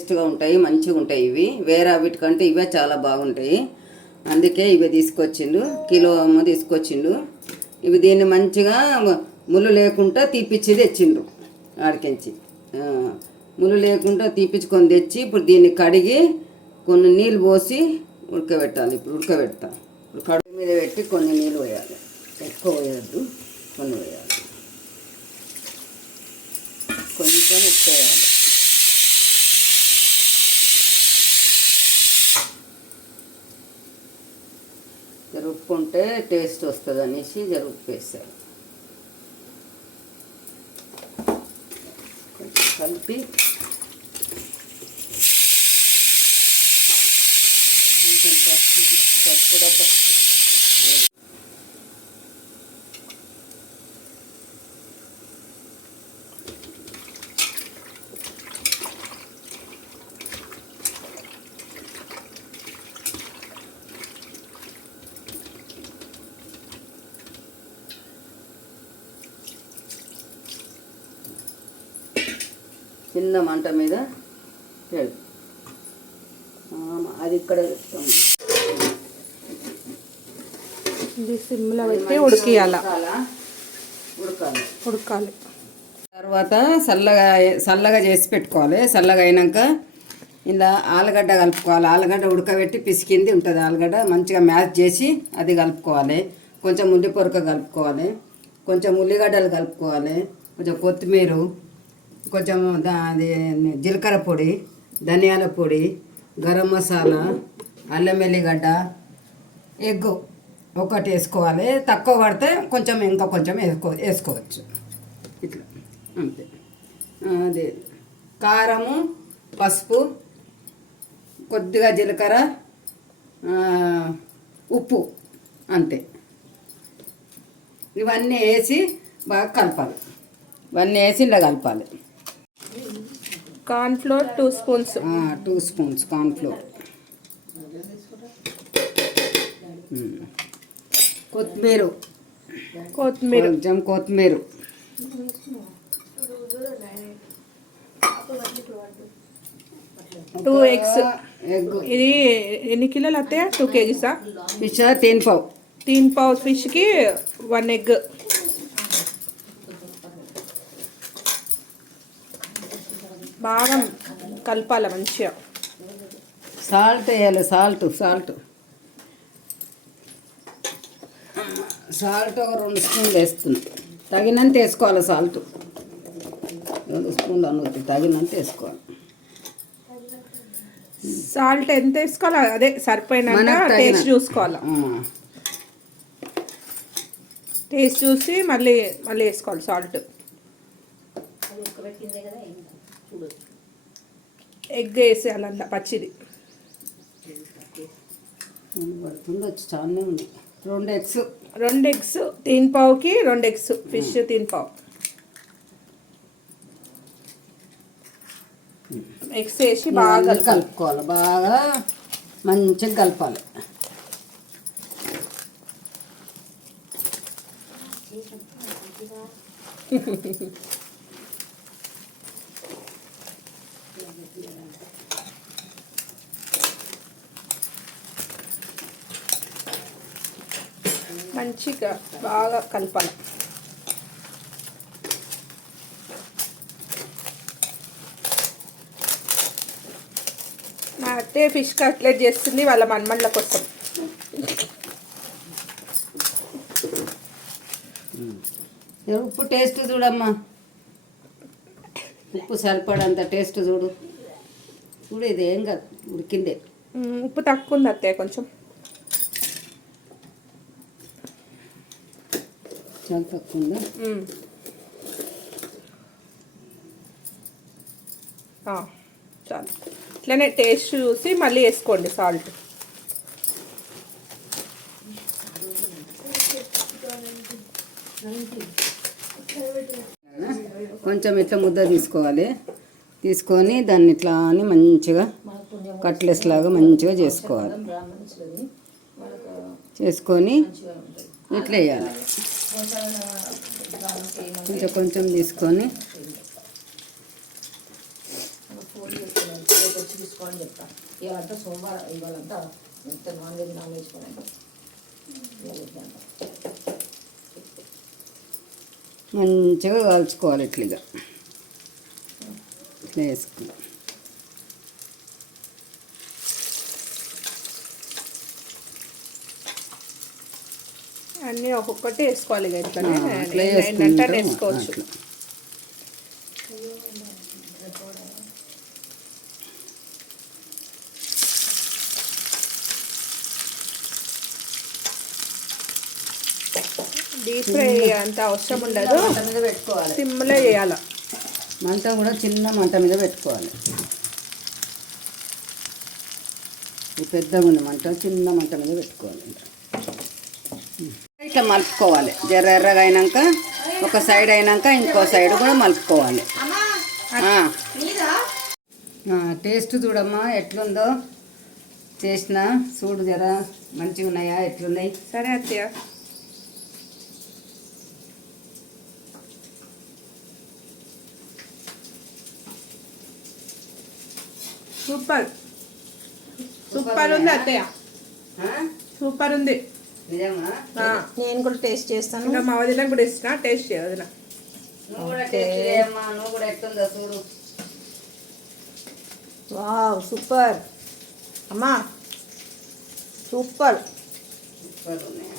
టేస్ట్గా ఉంటాయి, మంచిగా ఉంటాయి. ఇవి వేరే వీటికంటే ఇవే చాలా బాగుంటాయి. అందుకే ఇవి తీసుకొచ్చిండు, కిలో ఏమో తీసుకొచ్చిండు. ఇవి దీన్ని మంచిగా ముళ్ళు లేకుండా తీపిచ్చి తెచ్చిండు ఆడికించి. ముళ్ళు లేకుండా తీపిచ్చుకొని తెచ్చి ఇప్పుడు దీన్ని కడిగి కొన్ని నీళ్ళు పోసి ఉడకబెట్టాలి. ఇప్పుడు ఉడకబెడతా. ఇప్పుడు కడుగు మీద పెట్టి కొన్ని నీళ్ళు పోయాలి, ఎక్కువ పోయద్దు, కొన్ని పోయాలి, కొంచెం ఉప్పు వేయాలి. జర ఉప్పు ఉంటే టేస్ట్ వస్తుంది అనేసి జర ఉప్పు వేసారు. కొంచెం కలిపి కొంచెం పసుపు డబ్బా చిన్న మంట మీద పెడు. అది ఇక్కడ ఇది సిమ్లో పెట్టి ఉడికియాల, ఉడకాలి. తర్వాత చల్లగా చేసి పెట్టుకోవాలి. చల్లగా అయినాక ఇలా ఆలుగడ్డ కలుపుకోవాలి. ఆలుగడ్డ ఉడకబెట్టి పిసికింది ఉంటుంది. ఆలుగడ్డ మంచిగా మ్యాష్ చేసి అది కలుపుకోవాలి. కొంచెం ఉల్లి పొరక కలుపుకోవాలి, కొంచెం ఉల్లిగడ్డలు కలుపుకోవాలి, కొంచెం కొత్తిమీర, కొంచెం అది జీలకర్ర పొడి, ధనియాల పొడి, గరం మసాలా, అల్లం వెల్లిగడ్డ, ఎగ్గు ఒకటి వేసుకోవాలి. తక్కువ పడితే కొంచెం ఇంకా కొంచెం వేసుకోవచ్చు. ఇట్లా అంతే. అదే కారము, పసుపు, కొద్దిగా జీలకర్ర, ఉప్పు, అంతే. ఇవన్నీ వేసి బాగా కలపాలి. ఇవన్నీ వేసి ఇలా కలపాలి. కార్న్ఫ్లోర్ 2 స్పూన్స్, 2 స్పూన్స్ కార్న్ఫ్లోర్, కొత్తిమీర, కొంచెం కొత్తిమీర, 2 ఎగ్స్. ఇది ఎన్ని కిలోలు అత్తయ్య? 2 kgs. ఫిష్ 3 పావు, 3 పావు ఫిష్కి 1 ఎగ్. బాగా కలపాలి మంచిగా. సాల్ట్ వేయాలి. సాల్ట్ ఒక 2 స్పూన్లు వేస్తుంది. తగినంత వేసుకోవాలి. సాల్ట్ 2 స్పూన్లు అనుకుంటుంది, తగినంత వేసుకోవాలి. సాల్ట్ ఎంత వేసుకోవాలి? అదే సరిపోయినా టేస్ట్ చూసుకోవాలి. టేస్ట్ చూసి మళ్ళీ వేసుకోవాలి సాల్ట్. ఎగ్ వేసేయాలంట పచ్చిది. పడుతుండొచ్చు, చాలానే ఉంది. 2 ఎగ్స్, 3 పావుకి 2 ఎగ్స్. ఫిష్ 3 పావు. ఎగ్స్ వేసి బాగా కలుపుకోవాలి. బాగా మంచిగా కలపాలి. మంచిగా బాగా కలపాలి. మా అత్తే ఫిష్ కట్లెట్ చేస్తుంది వాళ్ళ మనమళ్ళ కోసం. ఉప్పు టేస్ట్ చూడమ్మా, ఉప్పు సరిపడంత టేస్ట్ చూడు. ఇది ఏం కాదు, ఉడికిందే. ఉప్పు తక్కువ ఉంది అత్తయ్య, కొంచెం చాలా తక్కువ ఉందా? చాలు. ఇట్లనే టేస్ట్ చూసి మళ్ళీ వేసుకోండి సాల్ట్. కొంచెం ఇట్లా ముద్ద తీసుకోవాలి. తీసుకొని దాన్ని ఇట్లా అని మంచిగా కట్లెస్ లాగా మంచిగా చేసుకోవాలి. చేసుకొని ఇట్లా వేయాలి. కొంచెం కొంచెం తీసుకొని తీసుకోవాలని చెప్తాను. ఇవాళంతా సోమవారం, ఇవాళంతా ఎంత నాన్ వెజ్ కొనండి మంచిగా కాల్చుకోవాలి ఇట్లా వేసుకుని. అన్నీ ఒక్కొక్కటి వేసుకోవాలి ఇక ఇట్లనే అట్లా ఏంటంటే వేసుకుంటాం వేసుకోవచ్చు. అట్లా. డీప్ ఫ్రై అంత అవసరం ఉండదు, మంట మీద పెట్టుకోవాలి. సిమ్లో చేయాలి. మంట కూడా చిన్న మంట మీద పెట్టుకోవాలి. ఈ పెద్దగా ఉంది మంట, చిన్న మంట మీద పెట్టుకోవాలి. ఇట్లా మలుపుకోవాలి. జర ఎర్రగా అయినాక ఒక సైడ్ అయినాక ఇంకో సైడ్ కూడా మలుపుకోవాలి. టేస్ట్ చూడమ్మా ఎట్లుందో. చేసిన చూడు జర మంచిగా ఉన్నాయా ఎట్లున్నాయి. సరే అత్తయ్య. సూపర్ సూపర్ ఉంది అత్తయ్య, సూపర్ ఉంది. నిజమా? నేను కూడా టేస్ట్ చేస్తాను. ఇంకా మా వదిన కూడా ఇస్తున్నా, టేస్ట్ చేయ వదిన. నువ్వు కూడా టేస్ట్ చేయమ్మా, నువ్వు కూడా ఎట్లుందో చూడు. వావ్ సూపర్ అమ్మా, సూపర్. సూపర్ ఉన్నాయి.